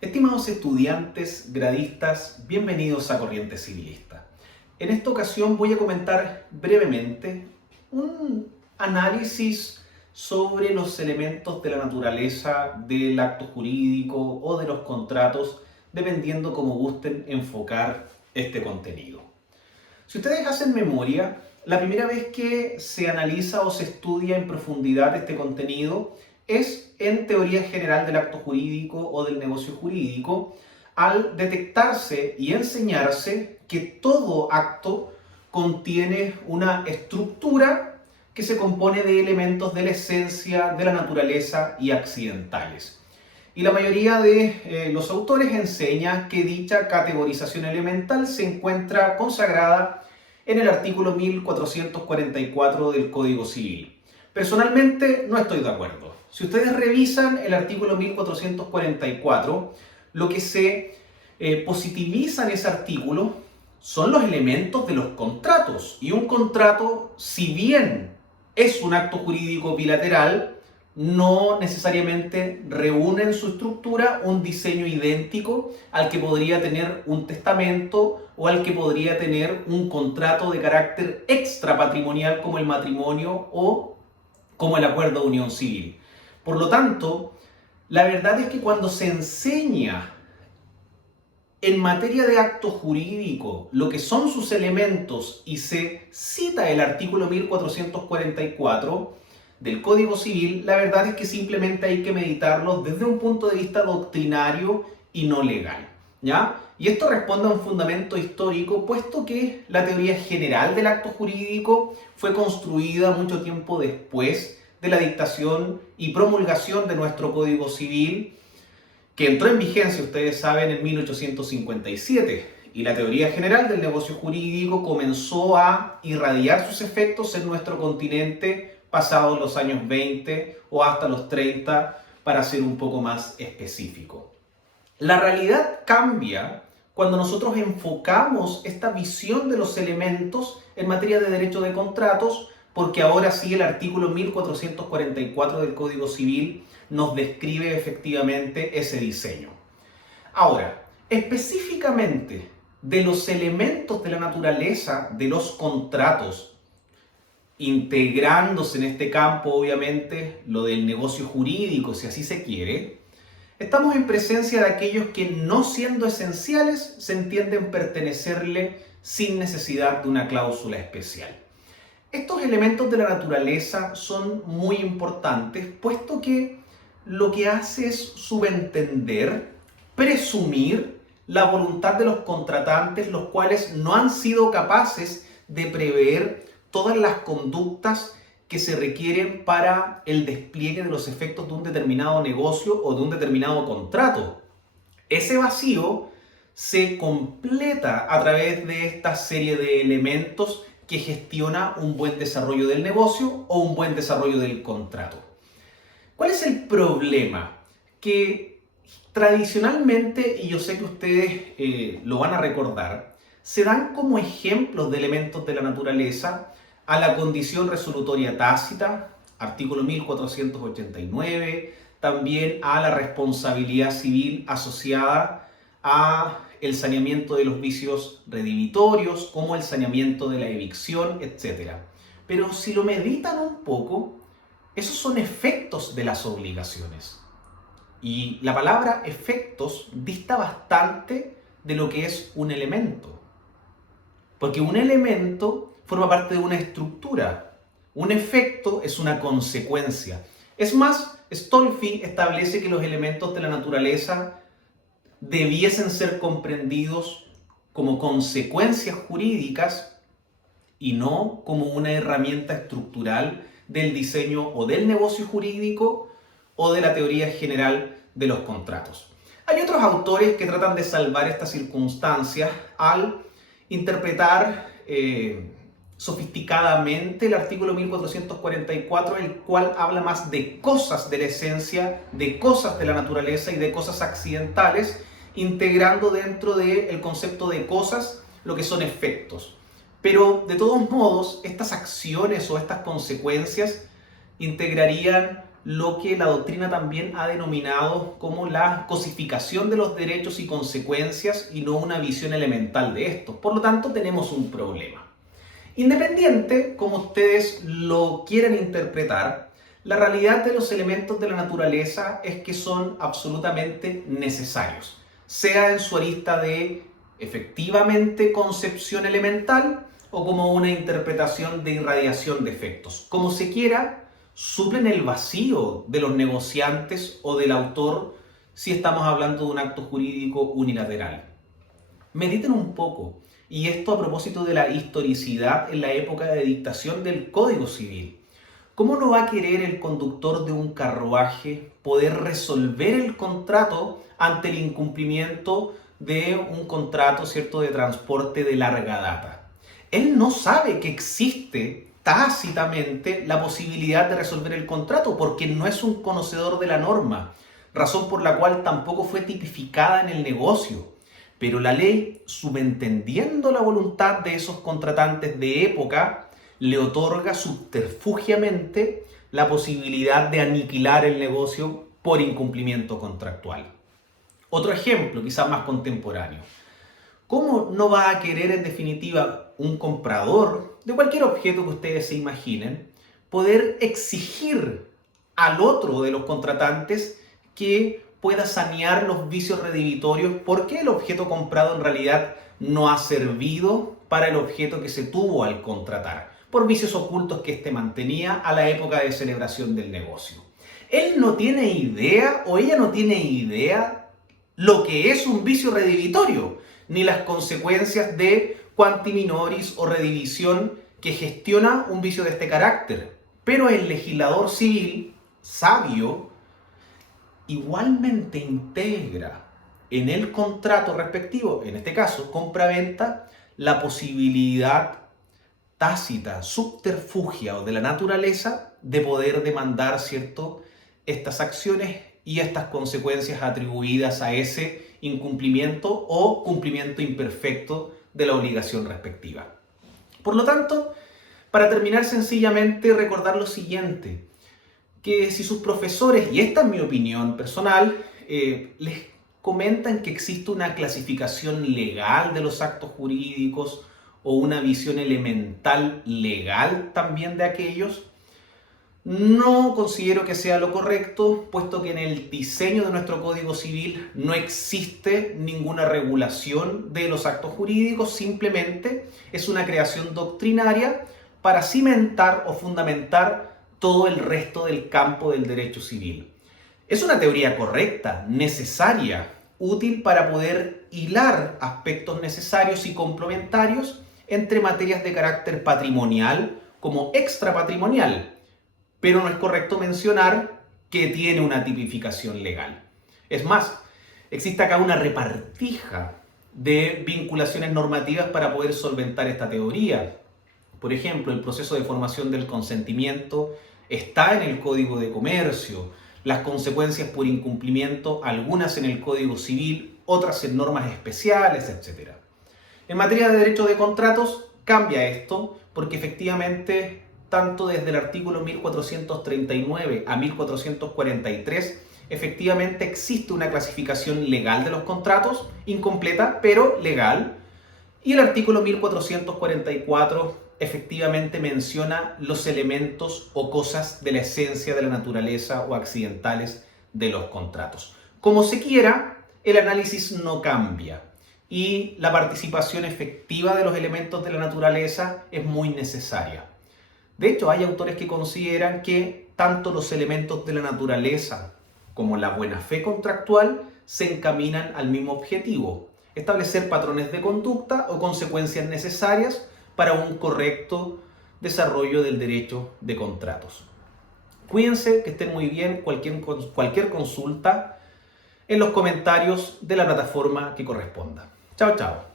Estimados estudiantes, gradistas, bienvenidos a Corriente Civilista. En esta ocasión voy a comentar brevemente un análisis sobre los elementos de la naturaleza del acto jurídico o de los contratos, dependiendo cómo gusten enfocar este contenido. Si ustedes hacen memoria, la primera vez que se analiza o se estudia en profundidad este contenido es en teoría general del acto jurídico o del negocio jurídico, al detectarse y enseñarse que todo acto contiene una estructura que se compone de elementos de la esencia, de la naturaleza y accidentales. Y la mayoría de los autores enseña que dicha categorización elemental se encuentra consagrada en el artículo 1444 del Código Civil. Personalmente no estoy de acuerdo. Si ustedes revisan el artículo 1444, lo que se positiviza en ese artículo son los elementos de los contratos. Y un contrato, si bien es un acto jurídico bilateral, no necesariamente reúne en su estructura un diseño idéntico al que podría tener un testamento o al que podría tener un contrato de carácter extrapatrimonial como el matrimonio o como el acuerdo de unión civil. Por lo tanto, la verdad es que cuando se enseña en materia de acto jurídico lo que son sus elementos y se cita el artículo 1444 del Código Civil, la verdad es que simplemente hay que meditarlo desde un punto de vista doctrinario y no legal, ¿ya? Y esto responde a un fundamento histórico, puesto que la teoría general del acto jurídico fue construida mucho tiempo después de la dictación y promulgación de nuestro Código Civil, que entró en vigencia, ustedes saben, en 1857. Y la teoría general del negocio jurídico comenzó a irradiar sus efectos en nuestro continente pasados los años 20 o hasta los 30, para ser un poco más específico. La realidad cambia cuando nosotros enfocamos esta visión de los elementos en materia de derecho de contratos, porque ahora sí el artículo 1444 del Código Civil nos describe efectivamente ese diseño. Ahora, específicamente de los elementos de la naturaleza de los contratos, integrándose en este campo obviamente lo del negocio jurídico, si así se quiere, estamos en presencia de aquellos que, no siendo esenciales, se entienden pertenecerle sin necesidad de una cláusula especial. Estos elementos de la naturaleza son muy importantes, puesto que lo que hace es subentender, presumir la voluntad de los contratantes, los cuales no han sido capaces de prever todas las conductas que se requieren para el despliegue de los efectos de un determinado negocio o de un determinado contrato. Ese vacío se completa a través de esta serie de elementos que gestiona un buen desarrollo del negocio o un buen desarrollo del contrato. ¿Cuál es el problema? Que tradicionalmente, y yo sé que ustedes lo van a recordar, se dan como ejemplos de elementos de la naturaleza a la condición resolutoria tácita, artículo 1489, también a la responsabilidad civil asociada a el saneamiento de los vicios redimitorios, como el saneamiento de la evicción, etc. Pero si lo meditan un poco, esos son efectos de las obligaciones. Y la palabra efectos dista bastante de lo que es un elemento. Porque un elemento forma parte de una estructura. Un efecto es una consecuencia. Es más, Stolfi establece que los elementos de la naturaleza debiesen ser comprendidos como consecuencias jurídicas y no como una herramienta estructural del diseño o del negocio jurídico o de la teoría general de los contratos. Hay otros autores que tratan de salvar esta circunstancia al interpretar sofisticadamente el artículo 1444, el cual habla más de cosas de la esencia, de cosas de la naturaleza y de cosas accidentales, integrando dentro del concepto de cosas lo que son efectos. Pero de todos modos, estas acciones o estas consecuencias integrarían lo que la doctrina también ha denominado como la cosificación de los derechos y consecuencias y no una visión elemental de estos. Por lo tanto, tenemos un problema. Independiente, como ustedes lo quieran interpretar, la realidad de los elementos de la naturaleza es que son absolutamente necesarios, sea en su arista de efectivamente concepción elemental o como una interpretación de irradiación de efectos. Como se quiera, suplen el vacío de los negociantes o del autor si estamos hablando de un acto jurídico unilateral. Mediten un poco, y esto a propósito de la historicidad en la época de dictación del Código Civil. ¿Cómo no va a querer el conductor de un carruaje poder resolver el contrato ante el incumplimiento de un contrato, ¿cierto?, de transporte de larga data? Él no sabe que existe tácitamente la posibilidad de resolver el contrato porque no es un conocedor de la norma, razón por la cual tampoco fue tipificada en el negocio. Pero la ley, subentendiendo la voluntad de esos contratantes de época, le otorga subterfugiamente la posibilidad de aniquilar el negocio por incumplimiento contractual. Otro ejemplo, quizás más contemporáneo. ¿Cómo no va a querer en definitiva un comprador de cualquier objeto que ustedes se imaginen poder exigir al otro de los contratantes que pueda sanear los vicios redivitorios porque el objeto comprado en realidad no ha servido para el objeto que se tuvo al contratar, por vicios ocultos que éste mantenía a la época de celebración del negocio? Él no tiene idea o ella no tiene idea lo que es un vicio redivitorio, ni las consecuencias de quanti minoris o redivisión que gestiona un vicio de este carácter. Pero el legislador civil, sabio, igualmente integra en el contrato respectivo, en este caso compra-venta, la posibilidad tácita, subterfugia o de la naturaleza de poder demandar, ¿cierto?, estas acciones y estas consecuencias atribuidas a ese incumplimiento o cumplimiento imperfecto de la obligación respectiva. Por lo tanto, para terminar sencillamente recordar lo siguiente, que si sus profesores, y esta es mi opinión personal, les comentan que existe una clasificación legal de los actos jurídicos o una visión elemental legal también de aquellos, no considero que sea lo correcto, puesto que en el diseño de nuestro Código Civil no existe ninguna regulación de los actos jurídicos, simplemente es una creación doctrinaria para cimentar o fundamentar todo el resto del campo del derecho civil. Es una teoría correcta, necesaria, útil para poder hilar aspectos necesarios y complementarios entre materias de carácter patrimonial como extrapatrimonial, pero no es correcto mencionar que tiene una tipificación legal. Es más, existe acá una repartija de vinculaciones normativas para poder solventar esta teoría. Por ejemplo, el proceso de formación del consentimiento está en el Código de Comercio, las consecuencias por incumplimiento, algunas en el Código Civil, otras en normas especiales, etc. En materia de derecho de contratos, cambia esto porque efectivamente, tanto desde el artículo 1439 a 1443, efectivamente existe una clasificación legal de los contratos, incompleta, pero legal. Y el artículo 1444 efectivamente menciona los elementos o cosas de la esencia de la naturaleza o accidentales de los contratos. Como se quiera, el análisis no cambia y la participación efectiva de los elementos de la naturaleza es muy necesaria. De hecho, hay autores que consideran que tanto los elementos de la naturaleza como la buena fe contractual se encaminan al mismo objetivo: establecer patrones de conducta o consecuencias necesarias para un correcto desarrollo del derecho de contratos. Cuídense, que estén muy bien. Cualquier consulta en los comentarios de la plataforma que corresponda. Chao, chao.